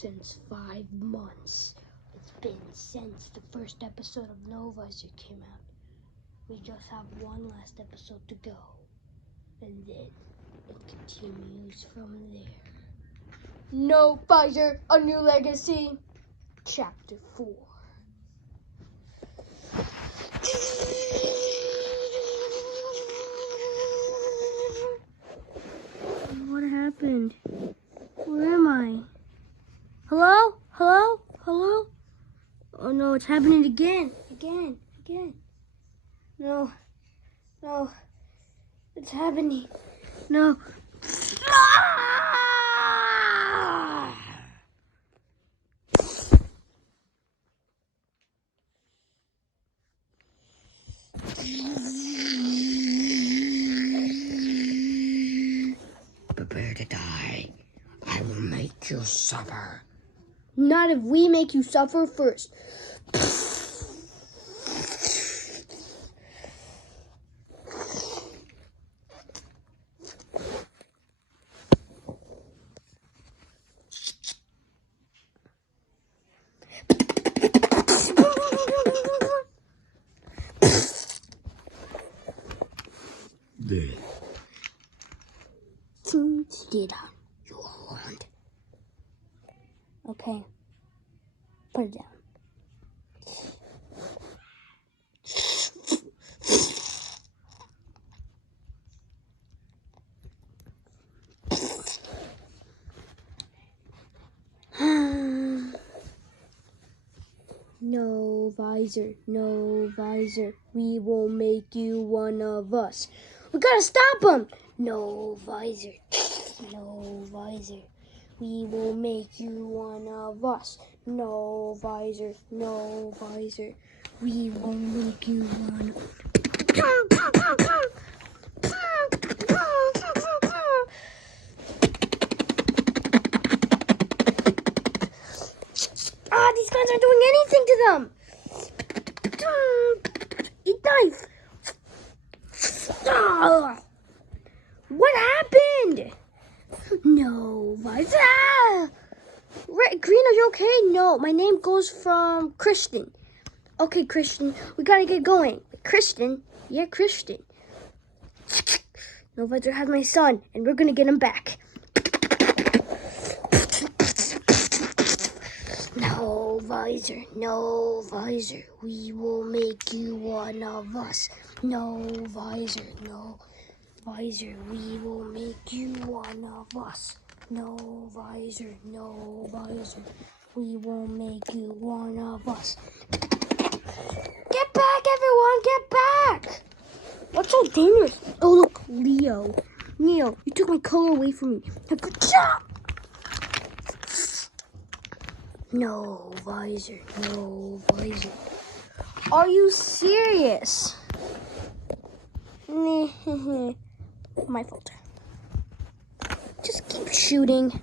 since 5 months. It's been since the first episode of Novisor came out. We just have one last episode to go, and then it continues from there. Novisor, A New Legacy, Chapter 4. What happened? Where am I? Hello? Hello? Hello? Oh no, it's happening again. Again. No. It's happening. No. Prepare to die. I will make you suffer. Not if we make you suffer first. Sit down. You are warned. Okay. Put it down. No visor. We will make you one of us. We gotta stop him. No visor. We will make you one of us. No visor. We will make you one. These guys aren't doing anything to them. Eat knife. What happened? No, visor. Green, are you okay? No, my name goes from Christian. Okay, Christian, we gotta get going. Christian? Yeah, Christian. No, visor has my son, and we're gonna get him back. No visor, we will make you one of us. No visor, we will make you one of us. No visor, we will make you one of us. Get back, everyone, get back! What's so dangerous? Oh, look, Neo, you took my color away from me. Good job! No visor. Are you serious? My fault. Just keep shooting.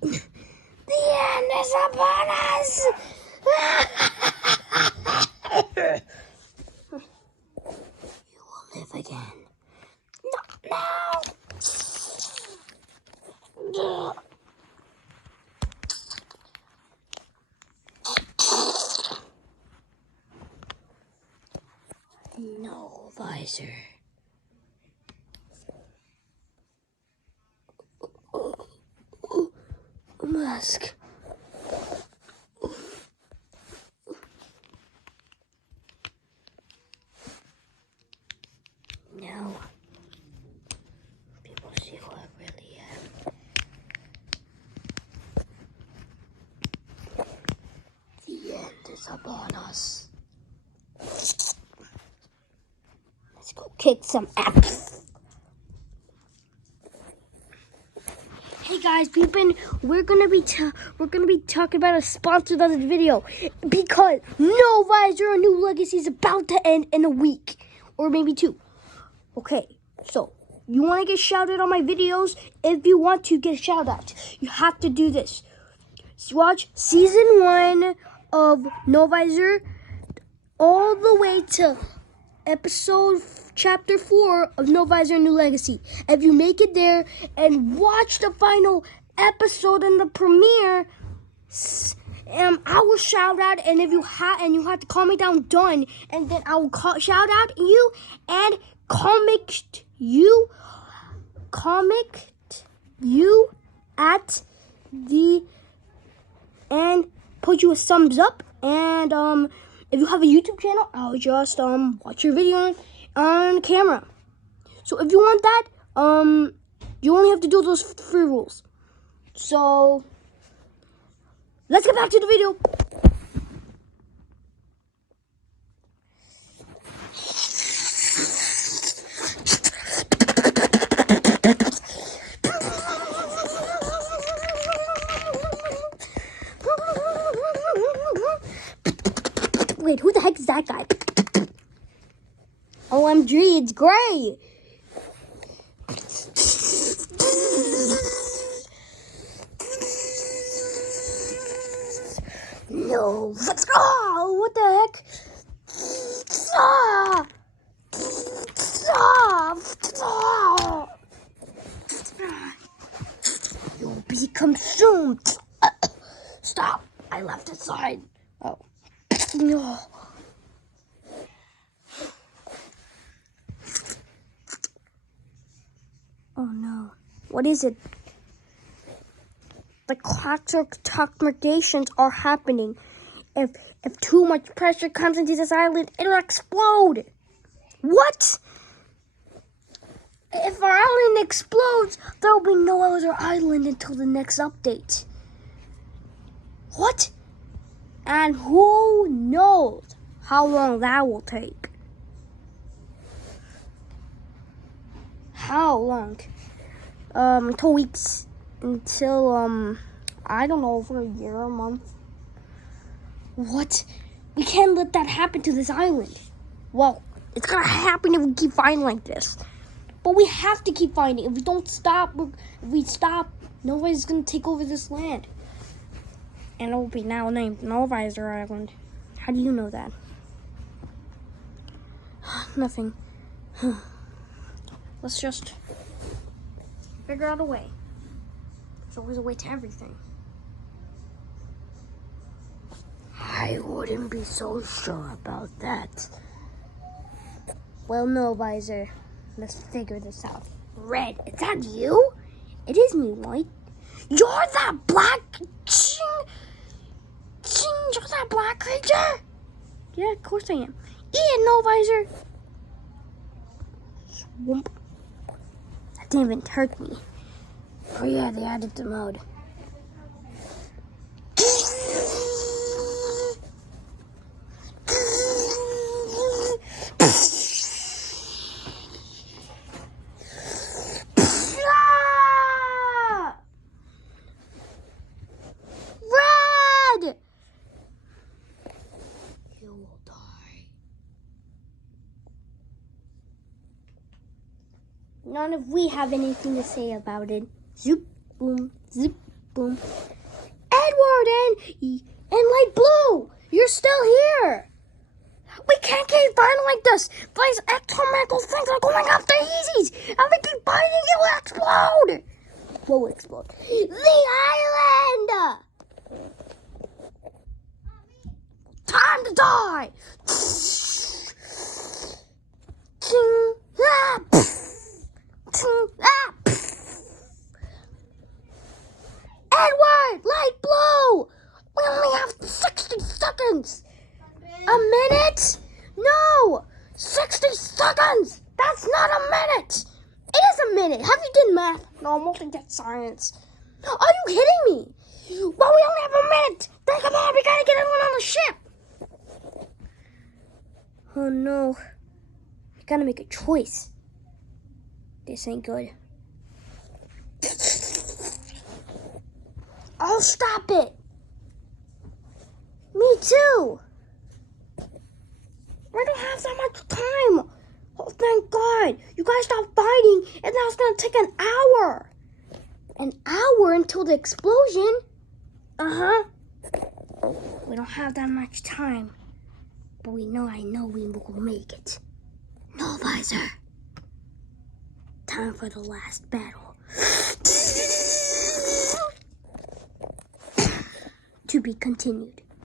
The end is upon us! You will live again. No. No visor. Mask. Now, people see who I really am. The end is upon us. Let's go kick some ass. Hey guys, we're gonna be talking about a sponsor of this video because No Visor A New Legacy is about to end in a week or maybe 2. Okay, so you want to get shouted on my videos? If you want to get a shout out, you have to do this. Watch season 1 of Novisor all the way to chapter 4 of Novisor New Legacy. If you make it there and watch the final episode in the premiere, I will shout out, and if you have to comment down done, and then I will shout out you and comment you at the and put you a thumbs up. And if you have a YouTube channel, I'll just watch your video on camera. So if you want that, you only have to do those 3 rules. So let's get back to the video. Wait, who the heck is that guy? OMG, it's Gray. No, let's go. Oh, what the heck? You'll be consumed. Stop. I left the sign. Oh. No. Oh no. What is it? The classifications are happening. If too much pressure comes into this island, it'll explode. What? If our island explodes, there will be no other island until the next update. What? And who knows how long that will take? How long? 2 weeks until I don't know, over a year, a month. What? We can't let that happen to this island. Well, it's gonna happen if we keep fighting like this. But we have to keep fighting. If we don't stop, nobody's gonna take over this land. And it will be now named Novisor Island. How do you know that? Nothing. Let's just figure out a way. There's always a way to everything. I wouldn't be so sure about that. Well, Novisor, let's figure this out. Red, is that you? It is me, White. You're that black you're that black creature? Yeah, of course I am. Ian, Novisor. Swoop. That didn't even hurt me. Oh yeah, they added the mode. None of we have anything to say about it. Zoop, boom, boom. Edward and Light Blue, you're still here. We can't keep fighting like this. These electromagnetic things are going after Easies. And we keep fighting, it will explode. What will explode? The island. Time to die. Edward, Light Blue, we only have 60 seconds. A minute? No, 60 seconds. That's not a minute. It is a minute. Have you done math? No, I'm mostly did science. Are you kidding me? Well, we only have a minute. Then come on, we gotta get everyone on the ship. Oh no, we gotta make a choice. This ain't good. I'll stop it. Me too. I don't have that much time. Oh, thank God. You guys stopped fighting, and now it's going to take an hour. An hour until the explosion? Uh-huh. We don't have that much time, but I know we will make it. No visor. Time for the last battle. To be continued.